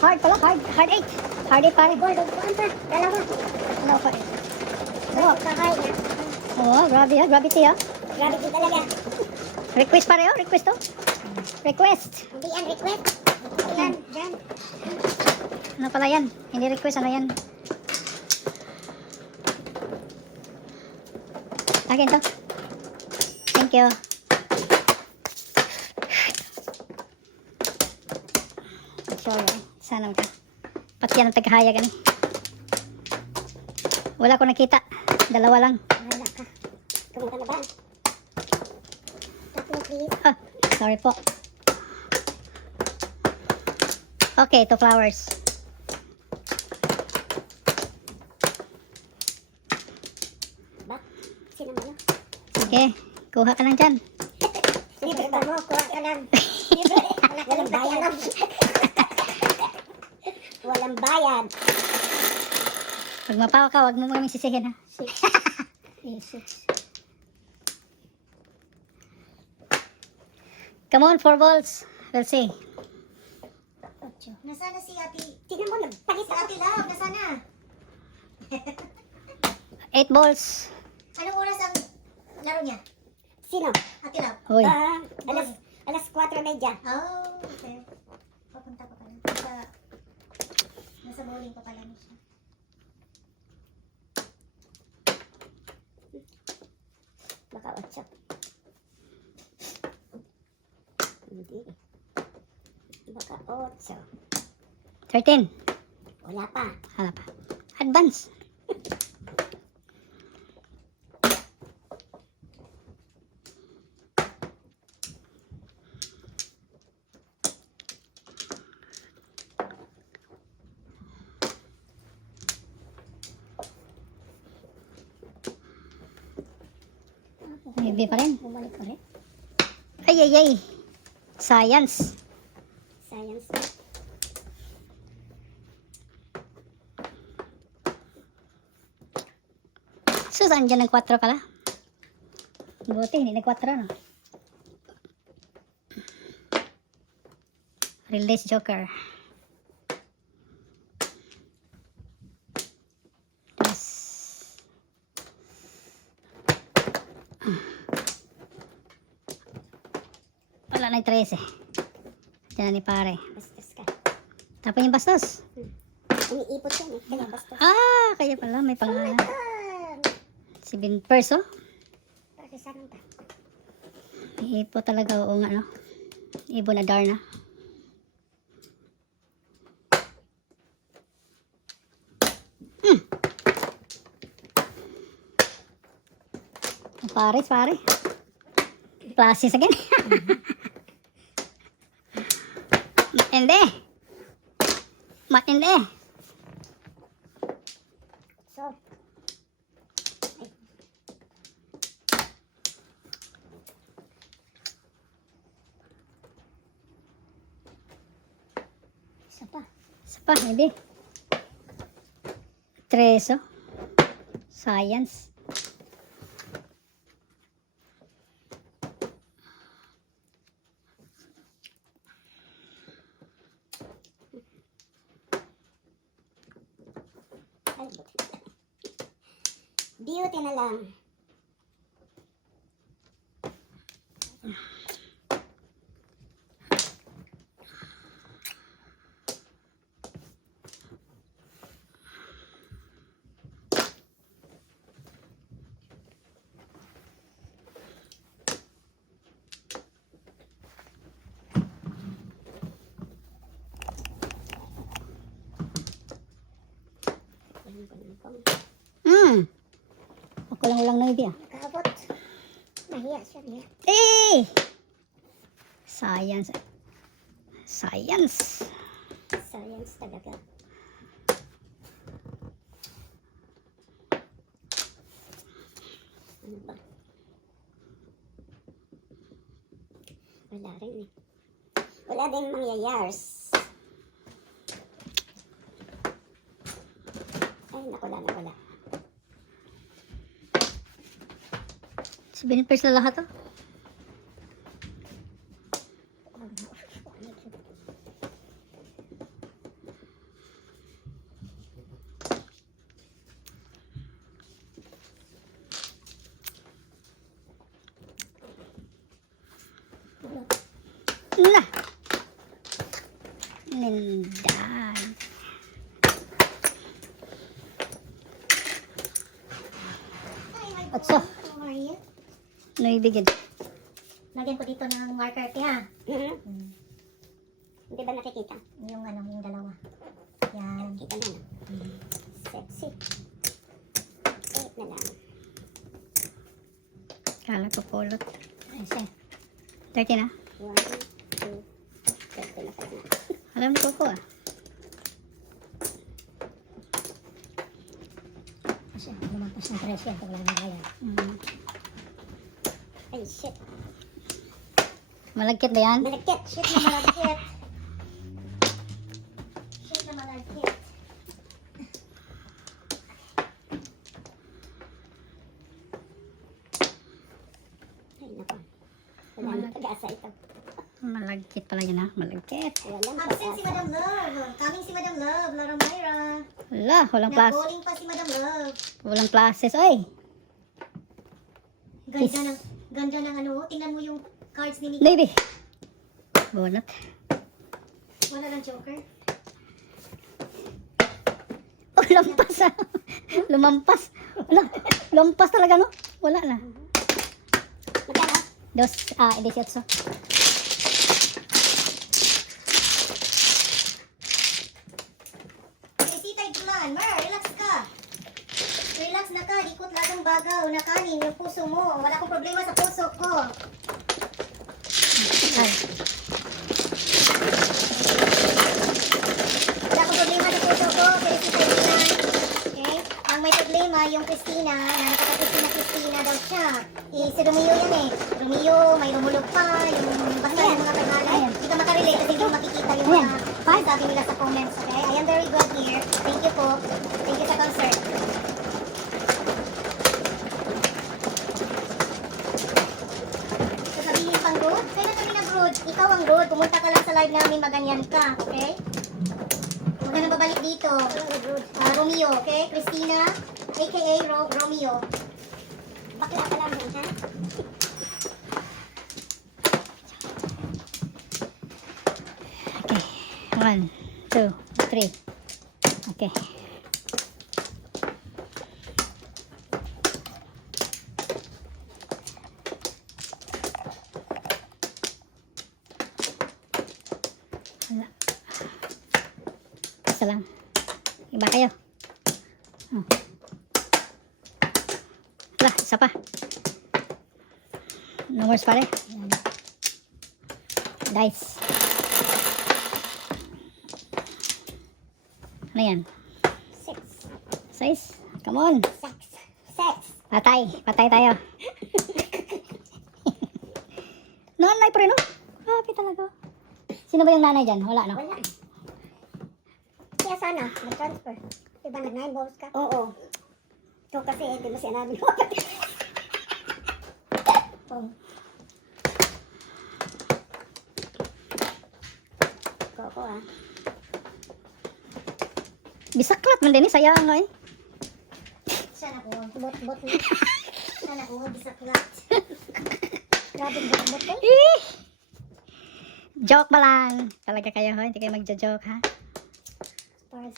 Hard pala, hard 8. Hard 8 pare. Gold, kuhaan pa. Dalawa. Ano pa? Oo. Kahay niya. Oo, grabe ha, gravity ha. Gravity talaga. Request pare oh, request to. Request. Hindi yan request. Hindi yan. Diyan. Ano pala yan? Hindi request, ano yan? Akin to. Thank you. Sorry, sana ka. Pati yan ang tagahaya gani. Wala ko nakita. Dalawa lang. Wala ka. Kung ka na ba? Tatlo please. Ah, sorry po. Okay, 2 flowers. Ba? Sino mo? Sige, kuha ka lang dyan. Libre ba mo? Kuha ka lang. Libre. Walang bayad. Walang bayad. Pag mapawa ka, wag mo kaming sisihin ha. 6. Come on, 4 balls. We'll see. 8. Nasaan na si Ate? Tingnan mo, nagpalit si Ate Love. Nasaan na? 8 balls. Anong oras ang laro niya? Sino? Ate Love. Hoy. Alas 4:30. Oh, okay. Papunta pa pala. Nasa bowling pa pala siya. Baka 8. Hindi. Baka 8. 13. Wala pa. Hala pa. Advance. Maybe pa rin. Bumalik pa rin. Ay, ay, ay. Science. Science. So, saan dyan ng 4 pala? Buti, hindi nag 4, no? Release Joker. Yes. Wala na yung 13. Diyan na ni pare. Bastos ka. Tapos yung bastos. Umiipot yan eh. Kaya bastos. Ah, kaya pala may pangalan. 7 peso. Para sa saan pa? Ipo talaga, oo nga, no? Ibo na Darna. Pares, pare. Classes again. Matindi. Matindi. So. Isa pa. Isa pa, hindi. 3. Science. Beauty na lang. Ako lang ulang na idea. Nakabot. Mahiya siya niya. Eh! Science. Science. Science talaga. Ano ba? Wala rin eh. Wala din mangyayars. Ay, nakula. 7 pesos na lahat, oh. Na. Nindan. Otso. How are you? Ano ibigin? Lagyan ko dito ng marker kaya. Hindi ba nakikita? Yung ano, yung dalawa. Yan. Kita na. Sexy. 8 na lang. Kala ko pulot. Ay, siya. 30 na. 1, 2, 3 na pala na. Alam ko po ah. Siya, lumampas ng presyo. Ito wala na kaya. Ay, shit. Malagkit ba yan? Malagkit. Shit na malagkit. Shit na malagkit. Ay, nako. Wala na pag-asa ito. Malagkit pala yun ah. Malagkit. Wala na Absent si pag-asa. Madam Love. Coming si Madam Love. Laura Myra. Wala, walang class. Nag-bowling pa si Madam Love. Walang classes. Ay! Ganda ng ano. Tingnan mo yung cards ni Mika. Baby! Bonat. Wala lang joker. Oh, lampas ah. Lumampas. Wala. Lampas talaga no? Wala na. Magkano? 18. Teresita Igulan. Mer, relax ka. Relax na ka. Ikot lagang bagaw na kanin yung puso mo. Wala akong problema sa puso ko. Ay. Wala akong problema sa puso ko. Teresita Igulan. Okay? Ang may problema, yung Christina, na nakaka-Christina daw siya. Si Romeo yan eh. Romeo, may rumulog pa, yung basta yung mga pangalan. Ayan. Hindi ka makarelate kasi hindi mo makikita yung Ayan. mga sabi nila sa comments. Okay? I am very good here. Thank you po. Thank you sa concert. Sasabihin pang rude? Kailan kami nag-rude? Ikaw ang rude. Pumunta ka lang sa live namin, maganyan ka. Okay? Huwag ka na babalik dito. Romeo, okay? Christina, aka Romeo. Bakla ka lang dun, ha? Okay. 1, 2, 3. Okay. Wala. Isa lang. Iba kayo. Oh. Wala, isa pa. No worse pare. Ayan. Dice. Ano yan? 6. 6. Come on. Sex. Patay. Patay tayo. Nanay pre no? Grabe talaga. Sino ba yung nanay dyan? Wala no? Wala. Kaya sana, mag-transfer. Diba nag-9 balls ka? Oo. Ito kasi, hindi mo siya namin. Oh. Koko ah. Bisaklat man din eh. Sayang no eh. Siya na po. Bot-bot na. Siya na po. Bisaklat. Grabe bot-bot eh. Eh! Joke ba lang? Talaga kayo ho? Hindi kayo magjo-joke ha?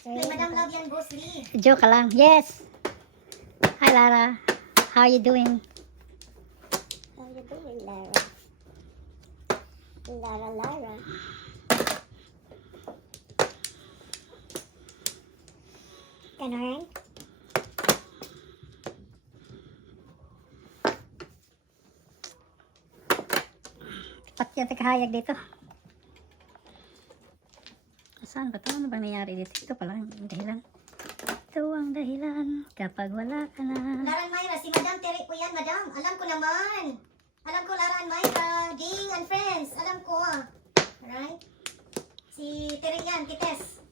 Kay Madam Love yan, Boss Lee. Joke ka lang. Yes! Hi Lara. How are you doing? How you doing, Lara? Lara. Ganon? Pat yan kahayag dito. Saan ba ito? Ano bang nangyari dito? Ito pala ang dahilan. Ito ang dahilan kapag wala ka na. Laran Myra, si Madam Tere po yan, Madam. Alam ko naman. Alam ko, Laran Myra. Ding and friends. Alam ko ah. Alright? Si Tere yan, Kites.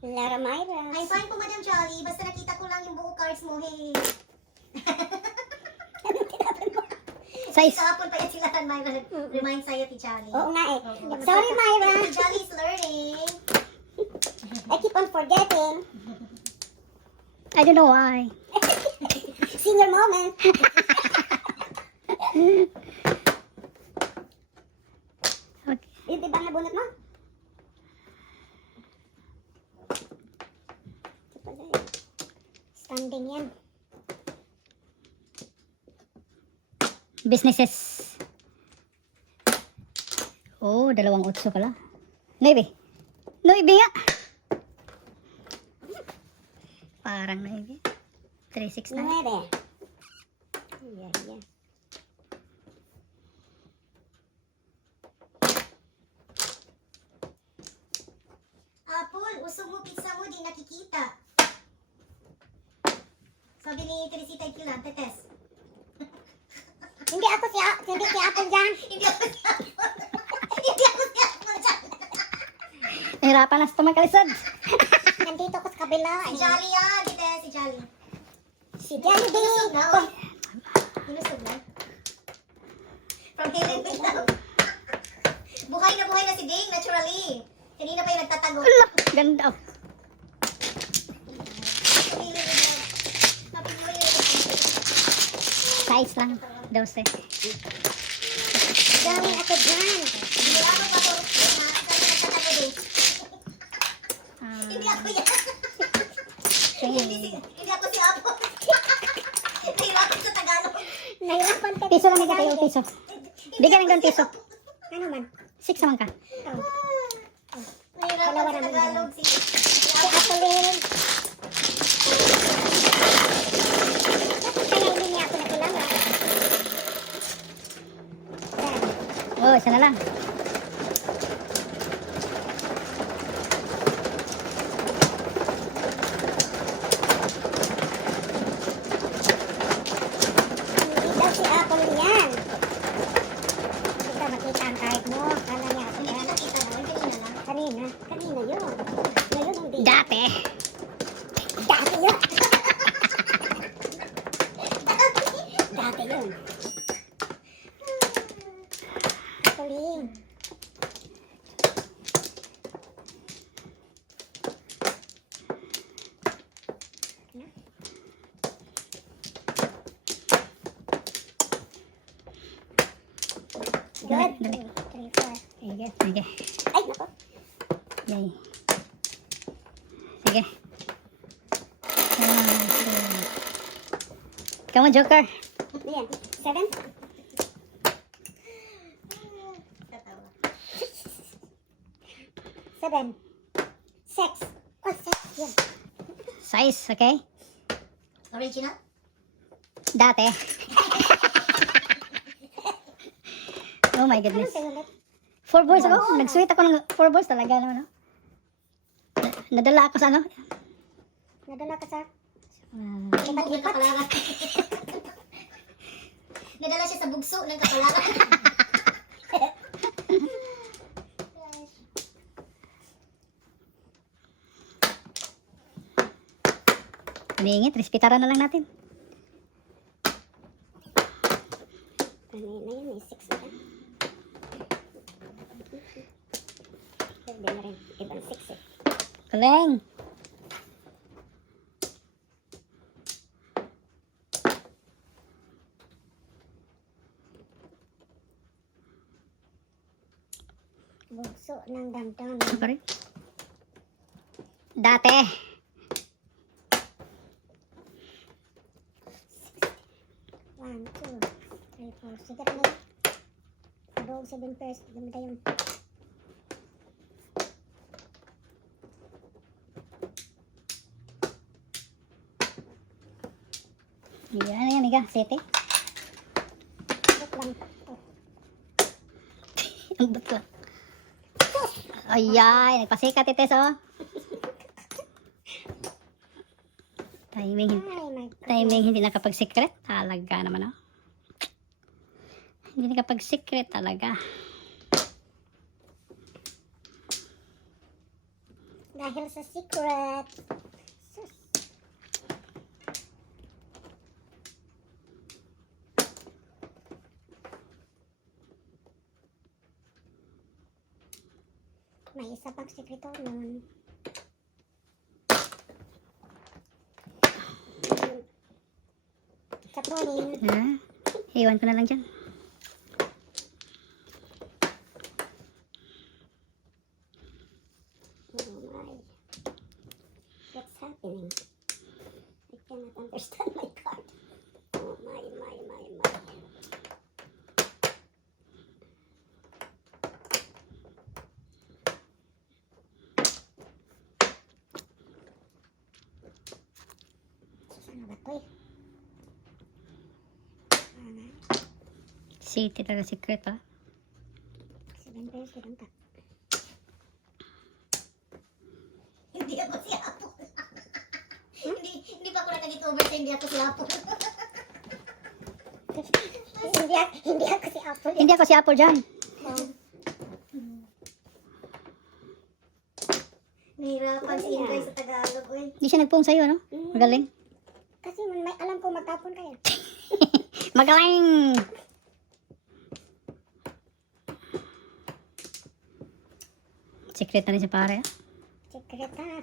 Lara Myra. I'm fine po, Madam Jolly. Basta nakita ko lang yung buo cards mo. Hey. Size. Kahapon pa yan si Laran Myra. Remind sa'yo, ti Jolly. Oo nga eh. Oo. Sorry, Myra. Ti Jolly is learning. I keep on forgetting. I don't know why. Senior moment. Okay. Hindi ba nabunot mo? Ito pala eh. Standing yan. Businesses. Oh, 2.8 pala. 9. 9 nga. Parang 9. 3.6 na. 9. Iya, iya. Apple, usog mo pizza mo, di nakikita. Sabi ni Teresita Ikilan, tetes. Hindi ako hindi si Apple dyan. Hindi ako si Apple. Hindi ako si Apple dyan. Nahirapan na sa tumakalisod. Nandito ko sa kabila. Si Jolly yan, tetes, si Jolly. Si Jollibee. Inusog na, oh. Inusog na. From heaven to love. Buhay na si Ding, naturally. Kanina pa yung nagtatago. Ala, ganda. Oh. Happy New Year. Size lang. 12. Dami ako dyan. Hindi ako pa po. Kami nagtatago din. Ah, Hindi ako yan. okay. Hindi ako si Apo. Nahirapan sa Tagalog. Nahirapan ka. Piso lang nito kayo, piso. Hindi ka nang piso. Ano man? 6 naman ka. Oh. Nahirapan Dalawa sa naman Tagalog. Si Si Apple rin. Bakit kaya hindi niya ako nakilala? Yan. Oh, isa na lang. Hindi daw si Apple yan. Hindi ka makita ang kahit mo. Kala niya ako Hindi yan. ko nakita naman. Kanina lang. Kanina. Kanina yun. Ngayon hindi. Dati. Dati yun. Dati yun. Tuling. Good. Dali. 3, 4. Sige, sige. Ay, nako. Yay. Sige. Come on, Joker. Yan. 7. Tatawa. 7. 6. Oh, 6. Yan. Size, okay? Original? Dati. Oh my Ano goodness. sa'yo ulit? 4 balls ako. Nag-sweet ako ng 4 balls talaga naman. No? Nadala ako sa ano? Nadala ka sa... Lipat ng kapalaran. Nadala siya sa bugso ng kapalaran. Piniingit, respetaran na lang natin. Kanina yun, 6 na. Pwede na rin. Ibang 6 eh. Galing. Bugso ng damdamin. Ano pa rin? Dati. 1, 2, 3, 4. Sige na yun. Above 7 pairs. Ganda yun. Yan, yan, iga. 7. Look lang. Oh. Ang bato. Ayan, nagpasikat ites, oh. Timing, Ay, my God. timing hindi nakapag-secret. Talaga naman, oh. Hindi nakapag-secret talaga. Dahil sa secret. Sus. May isa pang sekreto nun. Sa tuwing, Ha? Iwan ko na lang dyan. Uy. City talaga secret ha. 7 pesos lang ka. Hindi ako si Apo. Hindi pa ako nakag-over sa hindi ako si Apo. Hindi ako si Apple. Hindi ako si Apple dyan. Nahirapan si Inday sa Tagalog. Uy. Hindi siya nagpong sa'yo, no? Magaling. Kasi may alam ko magtapon kayo. Magaling! Secret na rin si pare, ha? Secret ha.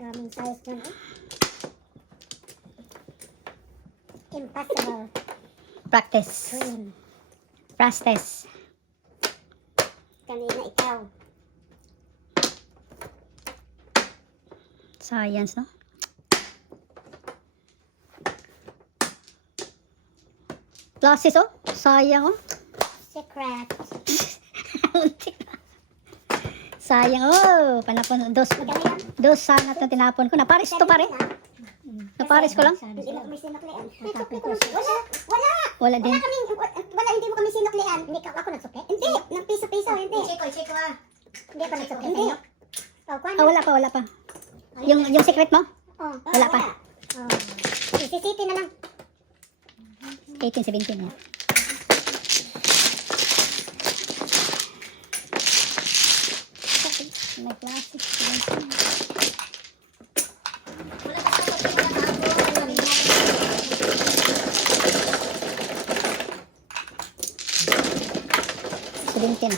Daming size dyan eh. Impossible. Practice. Cream. Practice. Kanina ikaw. Science, no? Glasses, oh. Sayang, oh. Secret. Sayang, oh. Panapon. Dos sana ito tinapon ko. Naparis to pare. Naparis ko lang. Hindi mo kami sinuklian. Wala. Wala. Wala din. Hindi mo kami sinuklian. Hindi ka ako nagsukli. Hindi. Ng piso-piso. Hindi. Check ko ah. Hindi ako nagsukli. Hindi. Ah, wala pa. Yung secret mo? Oh, Wala pa. Oh. Isisiti na lang. 18-17 yan. May glasses. Wala ka sa pagkakas. 17.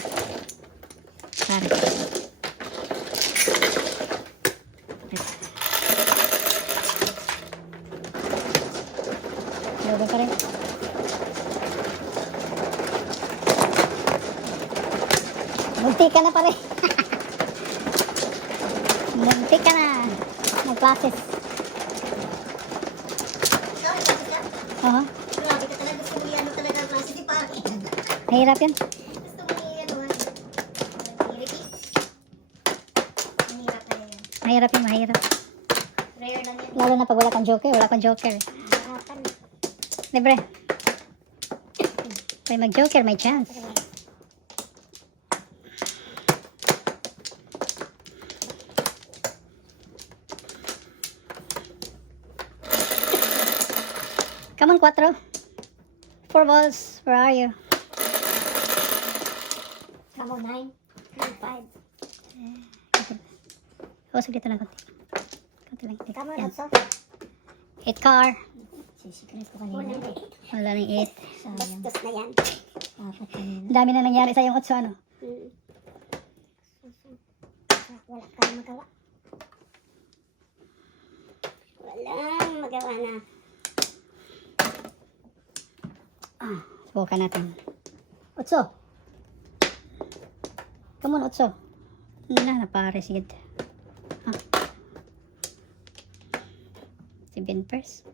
Pare. Logo pa rin. Munti ka na pare. Munti ka na. Mag-classes. Ikaw, nagkakit ka? Oo. Grabe ka talaga. Gusto mo yan talaga ang klase di pare. Mahirap yan. Gusto mo yan i-repeat. Mahirap na yan. Mahirap yan, mahirap. Rare lang yan. Lalo na pag wala kang joker. Wala kang joker. Harapan. Libre. Pag mag-joker, may chance. Come on, 4. 4 balls. Where are you? Come on, 9. 5. Usag dito lang konti. Konti lang. Come on, Yan. also. 8 car. Sisikret ko kanina. Wala nang 8. Bastos na yan. Dapat kanina. Dami na nangyari sa yung 8, ano? Wala kang magawa. Walang magawa na. Subukan natin. 8. Come on, 8. Na pare sigid. Ah. 7 pairs.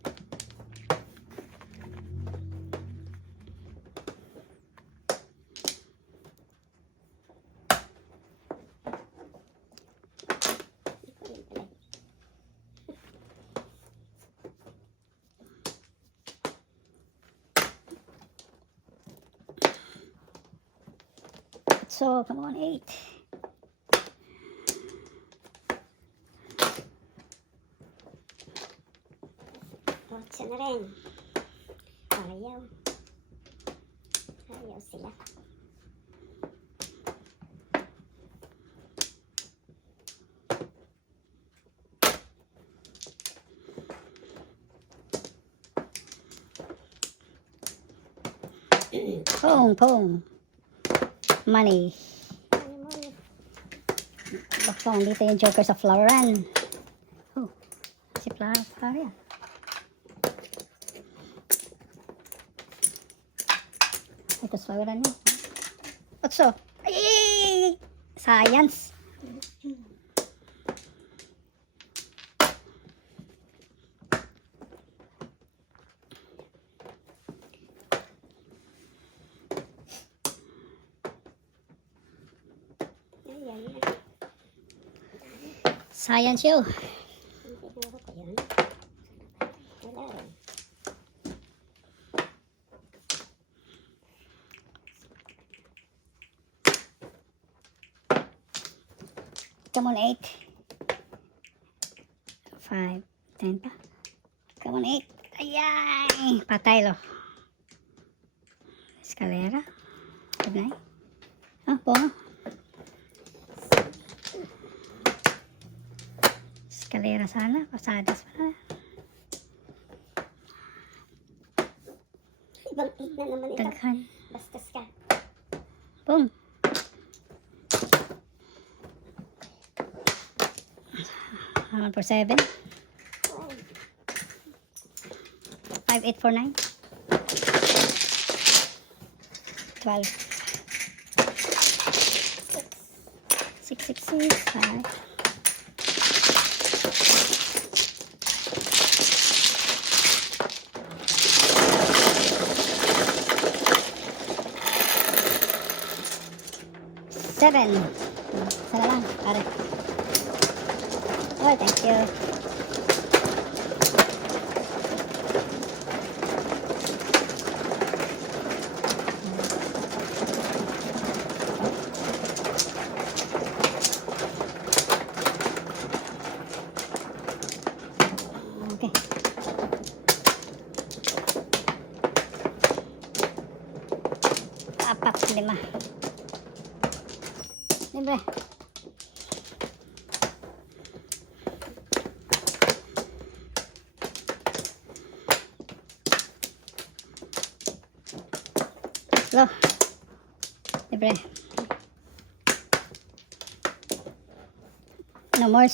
So, come on, 8. Otso na rin. Ayaw. Ayaw sila. Pong. Money. Ano mo yun? Baka dito yung joker sa floweran. Oh, si flower yan. Ito sa floweran niya. 8. Ay! Science. Ayan. Science show. Ayan. Wala rin. Come on, 8. 5, 10 pa. Come on, 8. Ayan! Patay, lo. Escalera. Good night. Ah, bunga. Escalera sana. Pasadas pa. Ibang 8 na naman ito. Daghan. Bastos ka. Boom. Naman for 7. 5, 8, 4, 9. 12. 6, 6, 6, 5. Seven. Sana lang, pare. Oh, thank you. Okay. Apat, 5. Libre. Lo. Libre. No more.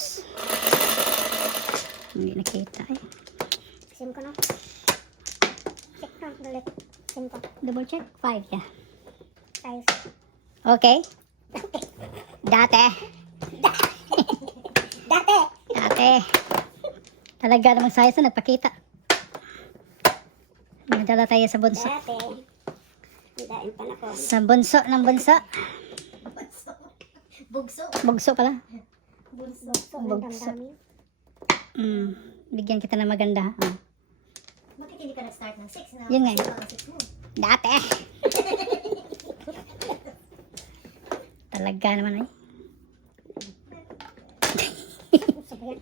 Hindi nakita eh. Sim ko na. Check na. Dalit. Sim ko. Double check. 5, yeah. Tiles. Okay. Dati. Dati! Dati. Talaga namang sayas na nagpakita. Madala tayo sa bunso. Dati. Dain pa na po. Sa bunso ng bunso. Bugso. Bugso pala. Bugso. Bukso ng Bugso. damdamin. Bigyan kita ng maganda. Bakit hindi ka nag-start ng 6 na? Yun nga eh. Kasi parang 6 mo. Dati. Talaga naman eh. Bukso ba yan?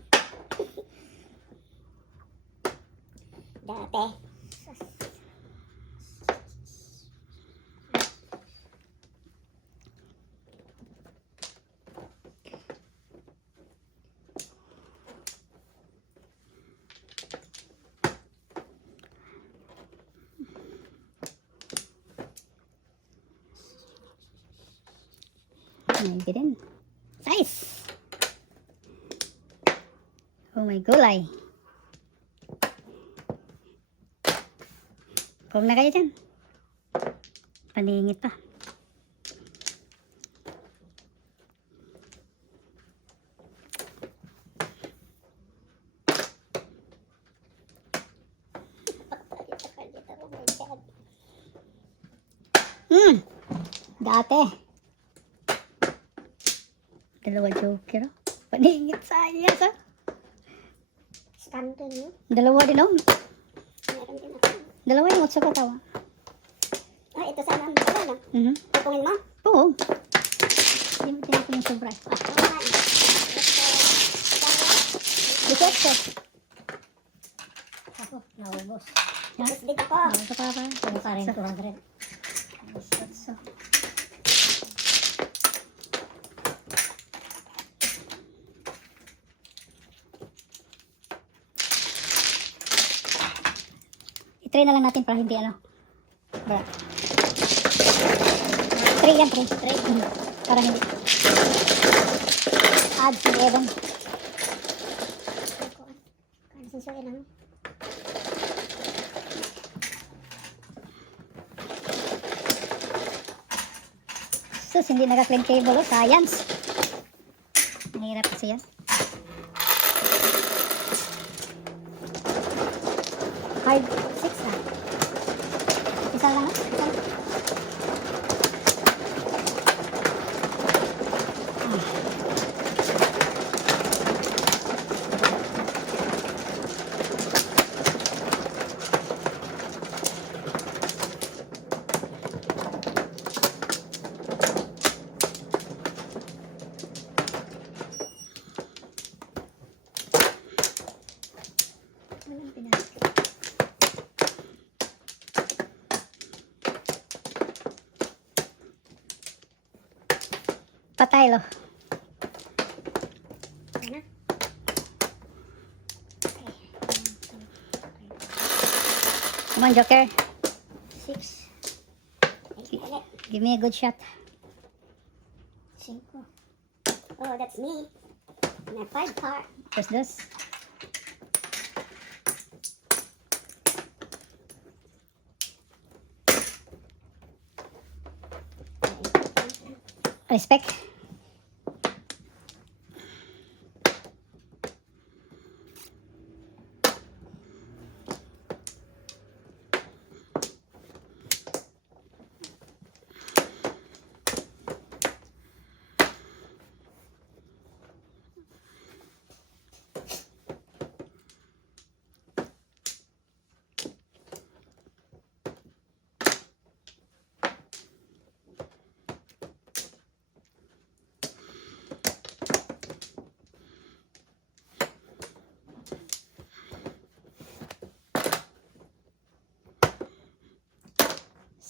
Dati. Maybe din. Nice! Oh my gulay. Pum na kayo dyan. Paningit pa. Dati. Dalawa joker. Paningit sa ayas ha. Stand din yun. Dalawa din oh. Meron din ako. Dalawa yung sa katawa. Ah, ito sana ang bala, no? Pupungin mo? Oo. Hindi mo tinapin yung sobra. Dikit. Ako, naubos. Tapos din ako. Ito pa pa. Ano pa rin, 200. So. I-try na lang natin para hindi ano. Bra. 3 yan, 3. Para hindi. Add si Evan. Ano susuin ano? Sus, hindi naka-clean cable. Oh, science. Mahirap kasi yan. Hard 6 na. Isa lang ha? Isa lang. Patay lo. Ano? Come on, Joker. 6. Ulit. Give me a good shot. 5. Oh, that's me. My 5 part. What's this? Respect.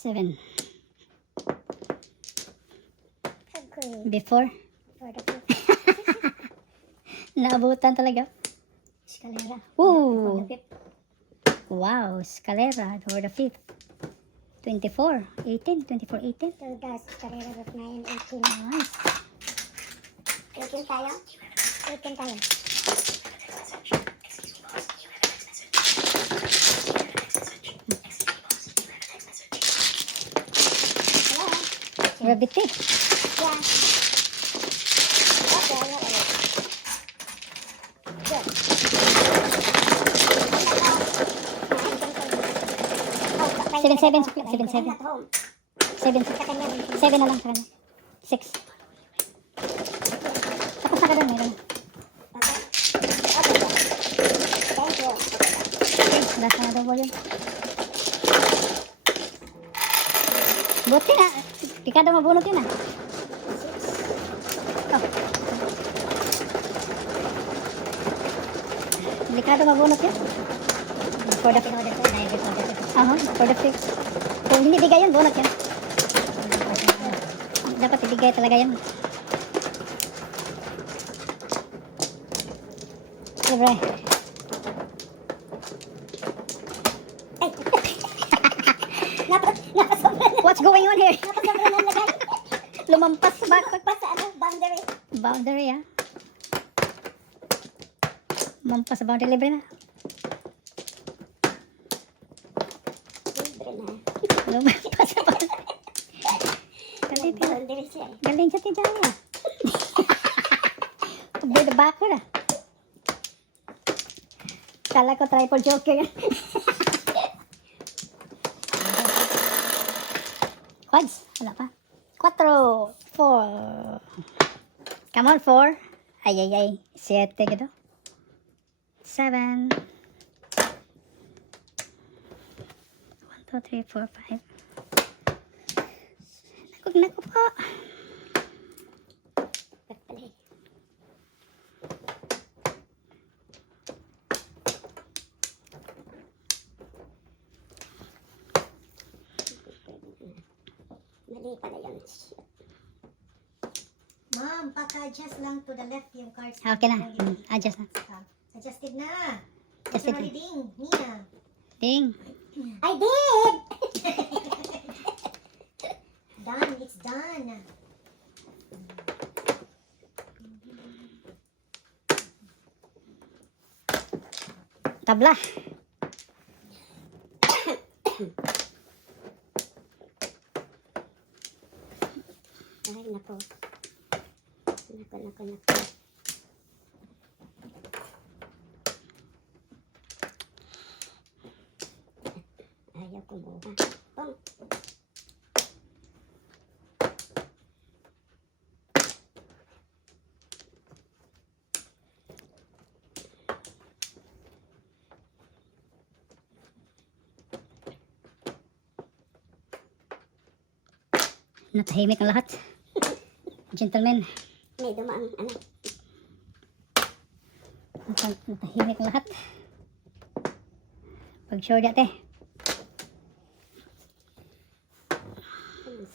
Seven. Agree. Before. For the 5th. Naabutan talaga. Escalera. Ooh. For the 5th. Wow, Scalera for the 5th. 24, 18, 24, 18. So that's escalera of 9, 18. Nice. 18 tayo? 18 tayo. Hello? Gravity. Yeah. Okay, okay. Good. Oh, 7-7, 7-7. I'm not home. 7, Sa kanya rin. 7 na lang sa kanya. 6. Tapos na ka doon, meron. Okay. Okay. Thank you. Last na daw po yun. Buti na. Pikado mabunot yun ah. Oh. Delikado mabunot yun. For the fifth. For the fifth. Kung hindi bigay yun, bunot yan. Dapat ibigay talaga yan. Libre. What's going on here? Lumampas sa backpack. Basta ano, boundary. Boundary ah. Lumampas sa boundary, libre na. Libre na. Lumampas sa boundary. Galing, Boundary siya eh. galing siya tijaya. Over the backward ah. Kala ko try for joker yan. Quads, wala pa. 4, 4. Come on, 4. Ay, ay, ay. 7 gitu. 7. 1, 2, 3, 4, 5. Naku po. Pagpalay. Mali pala yun. Ma'am, paka-adjust lang to the left yung cards. Okay na. Adjust na. Adjusted na. Adjusted Adjusted na. reading. Nia. Ding. I did! Done. It's done. Tabla. Ay, nako. Nako. Ayaw kumuha. Pong. Natahimik ang lahat. Gentlemen. May dumaan, ano. Natahimik ang lahat. Pag-show dati.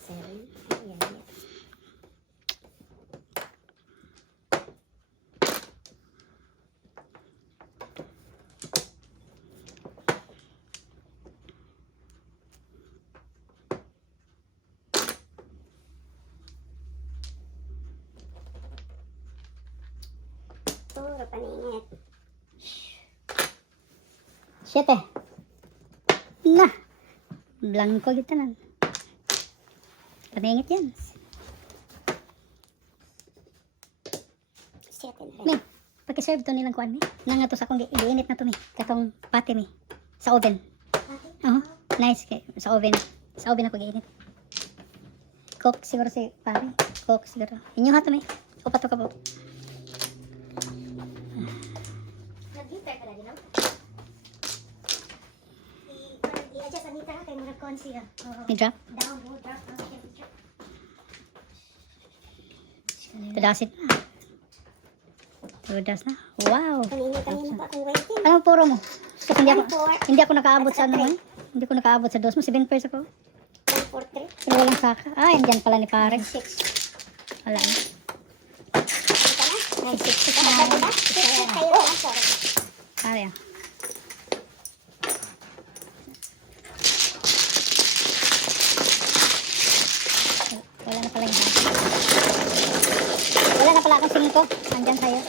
Seven. Ayan. 7. Na. Blanco gitu nan. Paningit yan. Siyete na rin. Mi, pagka-serve to nilang kuan mi. Nanga to sa akong giinit na to mi. Katong pati mi. Sa oven. Oo. Nice kay sa oven. Sa oven ako giinit. Cook siguro si pare. Cook siguro. Inyo ha to mi. Upat to ka po. Nag-heater ka na din, no? I-adjust ang heater ha, kay murag kuhan siya. Oo. Ni drop. Down, go, drop, down, temperature. Tudasit na. Tudas na. Wow. Kanina pa akong waiting. Anong puro mo? Kasi One, hindi ako nakaabot sa ano eh. Hindi ko nakaabot sa dos mo. 7 pesos ako. 1, 4, 3, Pero walang saka. Ah, andyan pala ni pare. 6. Wala na. Ay, 6 na. 6 kayo. Oh, sorry. Pare ah. Wala na pala yung hati. Wala na pala akong 5. Andyan sa'yo.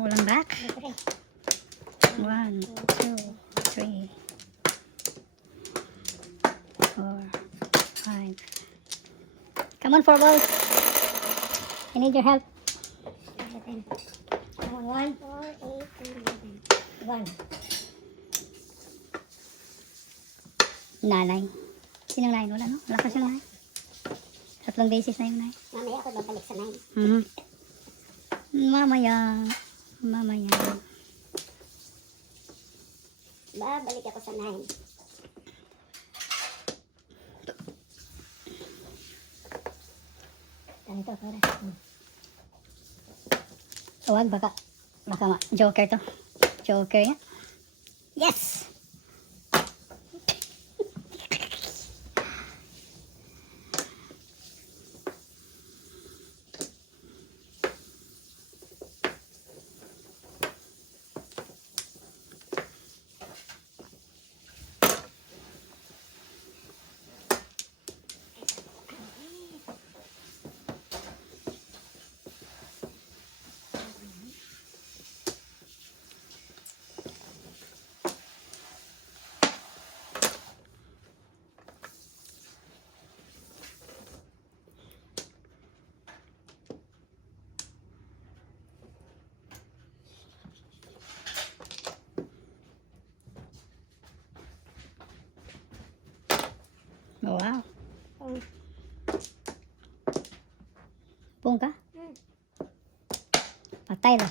Walang back. 1, 2, 3, 4, 5. Come on, 4 balls. I need your help. 1, 4, 8, 1. Nanay. Sinong nine? Wala, no? Wala ka siyang nine. 3 beses na yung nine. Mamaya ako babalik sa 9. Mhm. Mamaya. Mamaya. Babalik ako sa 9. Ganito, para. Huwag, baka joker to. Joker yan. Yes! Wow. Pung ka? Patay na.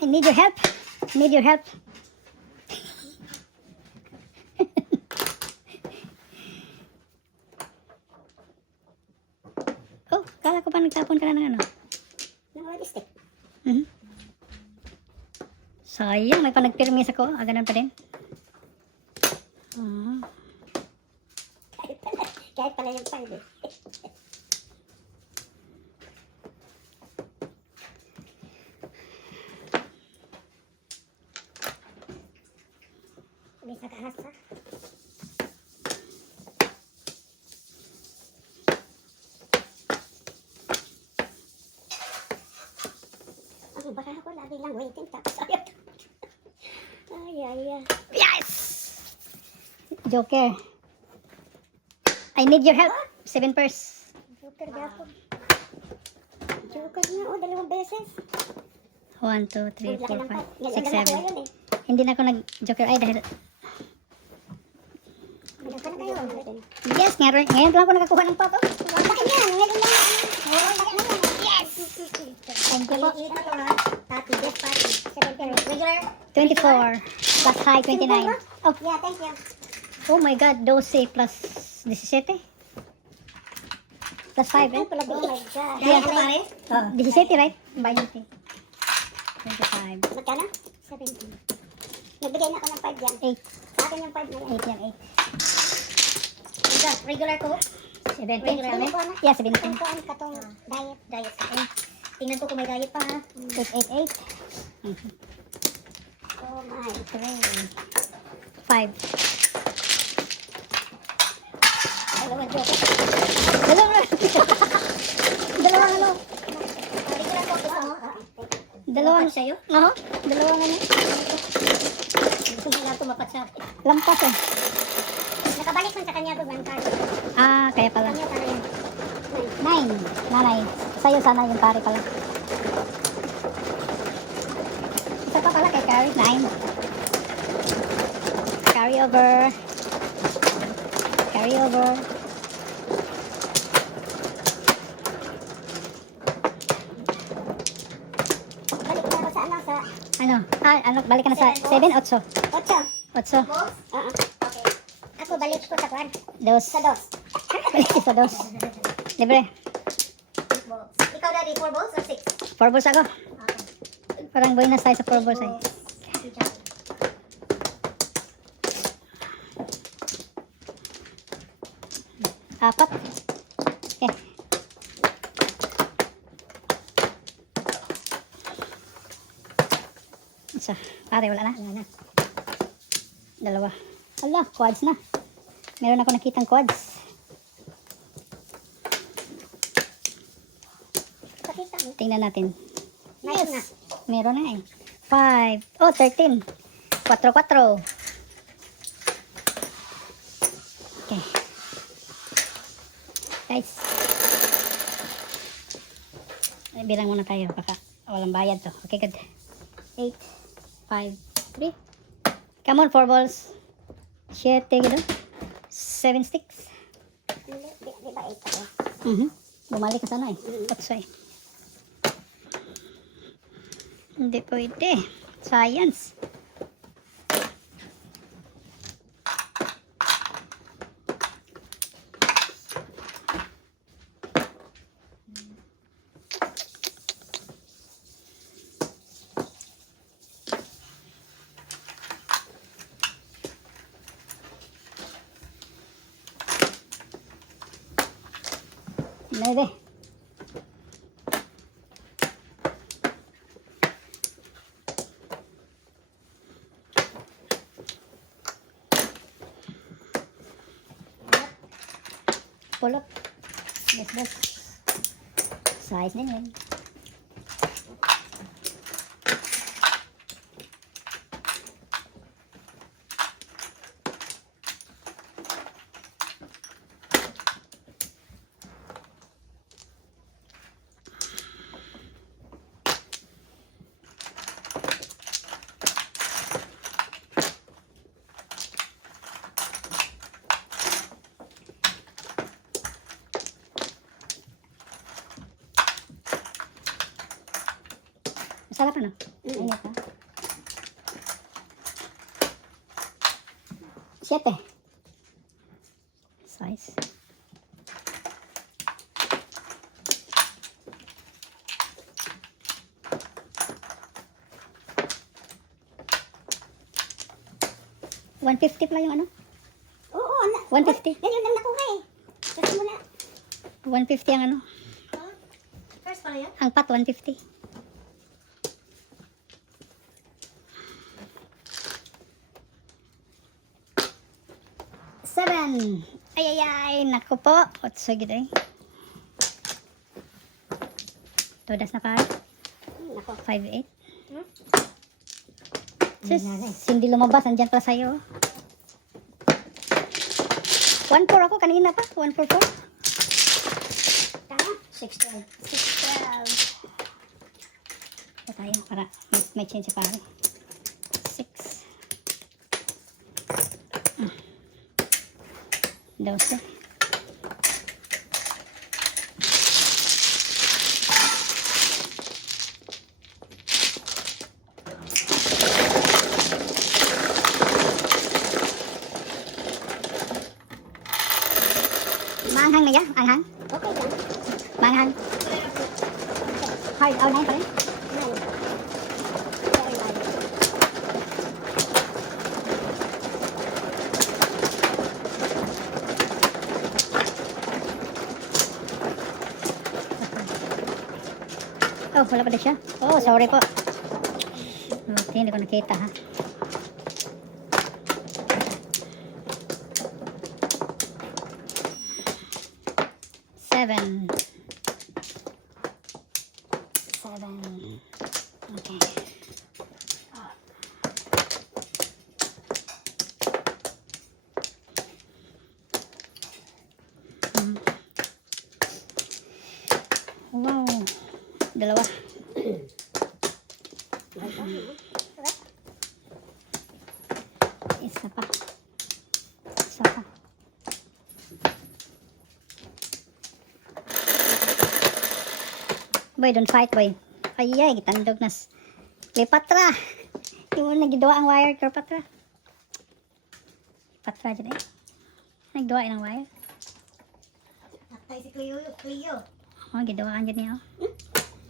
I need your help. I need your help. Oh, kala ko pa nagtapon ka na ng ano. Nang stick. Mhm. Sayang, may panagpirmis ako. Ah, ganun pa din. Ah. Kahit pala yung 5 eh. Bisa ka asa. Baka ako lagi lang waiting tapos ayaw. Ay. Joker. I need your help. 7 purse. Joker gapon. Joker niya, oh, 2 beses. 1, 2, 3, Ang laki 4, ng 5, pat. 6, Yan, 7. yun eh. Hindi na ako nag-joker ay dahil... Joker na kayo. Yes, ngayon lang ako nakakuha ng pato. Ang laki niyan, ngayon lang. Oh, ang laki na yan. Yes! Thank you po. Init na to ha. Tati, yes, party. 17. Regular. 24 plus high 29. Oh, Yeah, thank you. oh my God, 12 plus 17. Plus 5, Ay, right? pala, oh my God. Yeah. Ano pare? 17, right? By 20. 25. Magkano? 17. Nagbigay na ako ng 5 yan. 8. Sa akin yung 5 na yan. 8 yan, Regular ko. 8. 17. Regular, ano? Yeah, Ito 17. ko ang katong diet. Diet. Okay. Tingnan ko kung may diet pa ha. 8, 8, 8. Oh my. 5. Dalawang joke. Dalawang Dalawang ano? Regular ko gusto mo. Dalawang Tumapat sa'yo? Oo. Dalawang ano? Gusto mo nga tumapat sa akin. Lampas eh. Nakabalik man sa kanya doon ang card. Ah, kaya pala. Kanya para yan. 9. Nanay. Sa'yo sana yung pare pala. Isa pa pala kay Carrie. 9. Carry over. Carry over. Balik na ako sa ano, sa Ano? Ano? Balik ka na sa 7, 8. 8. 8. Balls? Oo. Okay. Ako balik ko sa kwan. Dos. Sa 2. Balik ka sa 2. Libre. Balls. Ikaw daddy, 4 balls or 6? 4 balls ako. Okay. Parang bonus tayo sa 4 balls eh. Apat. Okay. Isa. Pare, wala na. Wala na. Dalawa. Ala, quads na. Meron ako nakitang quads. Pakita mo. Tingnan natin. Nice na. Meron na eh. 5. Oh, 13. 4-4. Okay. Guys. Ay, bilang muna tayo. Baka walang bayad to. Okay, good. 8, 5, 3. Come on, 4 balls. 7 gitu. 7 sticks. Di ba 8 ako? Bumalik ka sana eh. Otso eh. Hindi pwede. Science. Nueve. Pull up. Yes. Size din yun. Masarap ano? Ingat ha? 7. Size. $150 pala yung ano? Oo, 150. Yan yung lang nakuha eh. Kasi muna. 150 ang ano? First pala yan? Ang pot, 150. Seven. Ay. Naku po. Otso gitu eh. Todas na pare. Nako. 5-8. Sus, hindi lumabas. Andyan pala sa'yo. 1-4 ako kanina pa. 1-4-4. Tama? 6-12. 6-12. Ito tayo para may change sa pare. 6. 12. Maanghang na ya? Anghang? Okay lang. Maanghang? Hard. Oh, 9 pa rin? 9. Very light. Oh, wala pa din siya. Oh, sorry po. Okay, hindi ko nakita ha. Seven. Okay. Wow. Dalawa. Isa pa. Isa pa. Boy, don't fight, boy. Ayay, gitandog nas. Lipatra. Di mo nagiduwa ang wire, Cleopatra. Patra dyan eh. Nagduwa ang wire. Patay si Cleo. Oh, giduwaan dyan niya. Oh.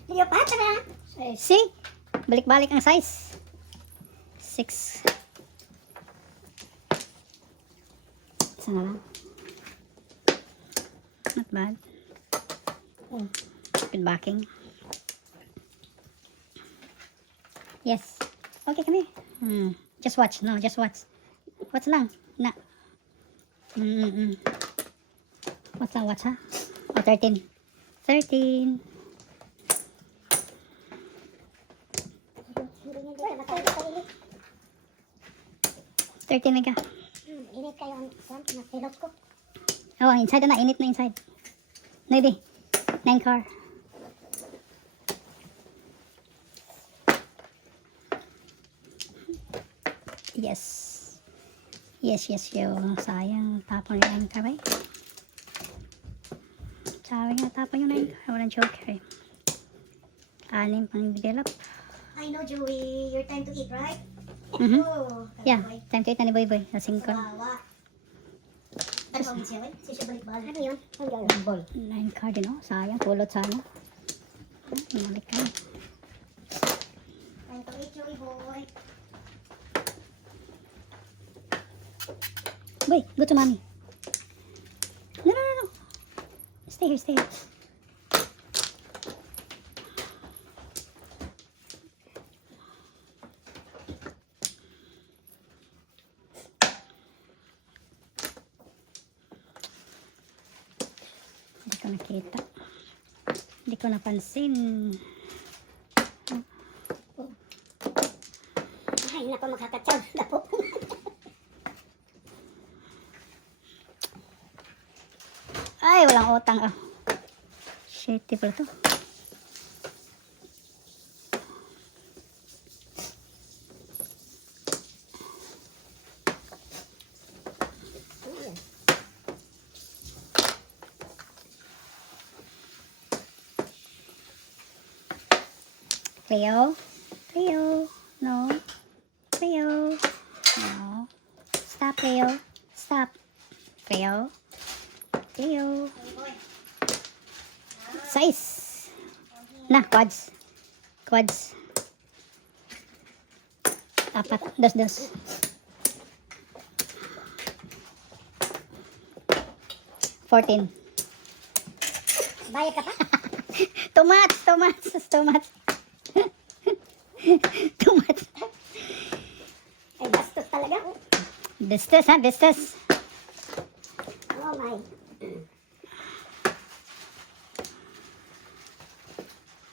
Cleopatra. See? Balik-balik ang size. 6. Isa na lang. Not bad. Good backing. Yes. Okay, come here. Just watch. No, just watch. Watch lang. Na. Watch lang, watch ha. Oh, 13. 13. Wala, matay ka init. 13 mega. Init kayo ang hilot ko. Oh, inside na. Init na inside. Maybe. 9 car. Yes. Yes, yo. Sayang. Tapon yung 9 car, eh. Sayang nga tapon yung 9 car. Walang joker, eh. 6 pang develop. I know, Joey. Your time to eat, right? Mhm. Oh, Yeah. kalaway. Time to eat na ni Boy Boy. Sa 5. Kawawa. Ano ba siya, eh? Siya balik-balik. Ano yun? Ang yun. Ball. 9 car din, oh. Sayang. Pulot sana. Malik ka. Time to eat, Joey boy. Boy, go to mommy. No, no, no, no. Stay here, stay here. Hindi ko nakita. Hindi ko napansin. Ay, nako magkakatsaw. Napo. Ay, walang utang. Oh. Shitty pala to. Cleo? Cleo? No? Cleo? No? Stop, Cleo. Stop. Cleo? Cleo? Size. Na, quads. Quads. Apat. Dos. $14. Bayad ka pa? Tomat. Tomat. Ay, bastos talaga. Bestes, ha? Bestes. Oh my.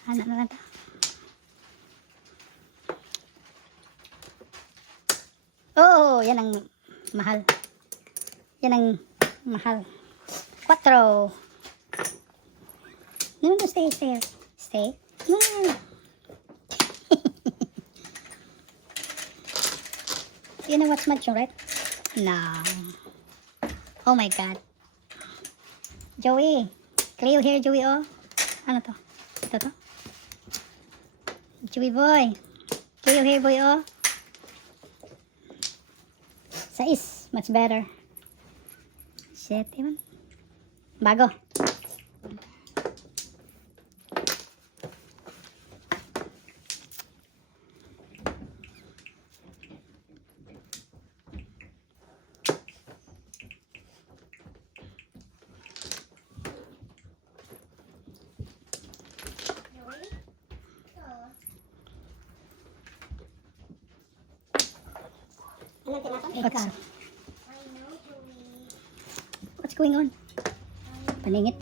Ano na lang to? Oh, yan ang mahal. Yan ang Mahal. 4. No, stay. Stay. No. You know what's much, right? No. Oh my God. Joey. Cleo here, Joey, oh. Ano to? Ito to? Joey boy. Cleo here, boy, oh. 6. Much better. 7. Bago. Anong tinatawag? What's going on? Paningit.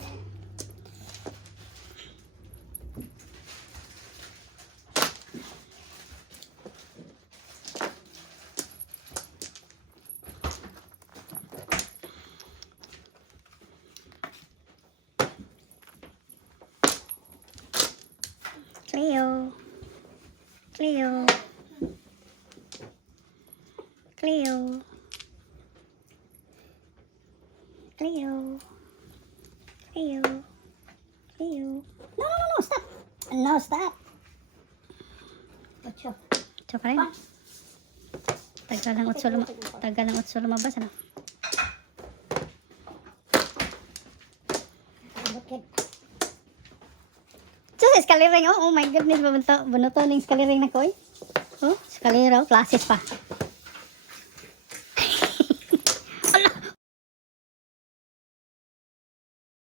Cleo. Cleo. Cleo. Cleo. Cleo. Cleo. No, stop. No, stop. 8. Ito pa rin. Tagal ng utso lumabas, ano? Bukid. Diyos, escaliring, oh my goodness, bunuto ng escaliring na ko, eh. Oh, escalera, oh, classes pa.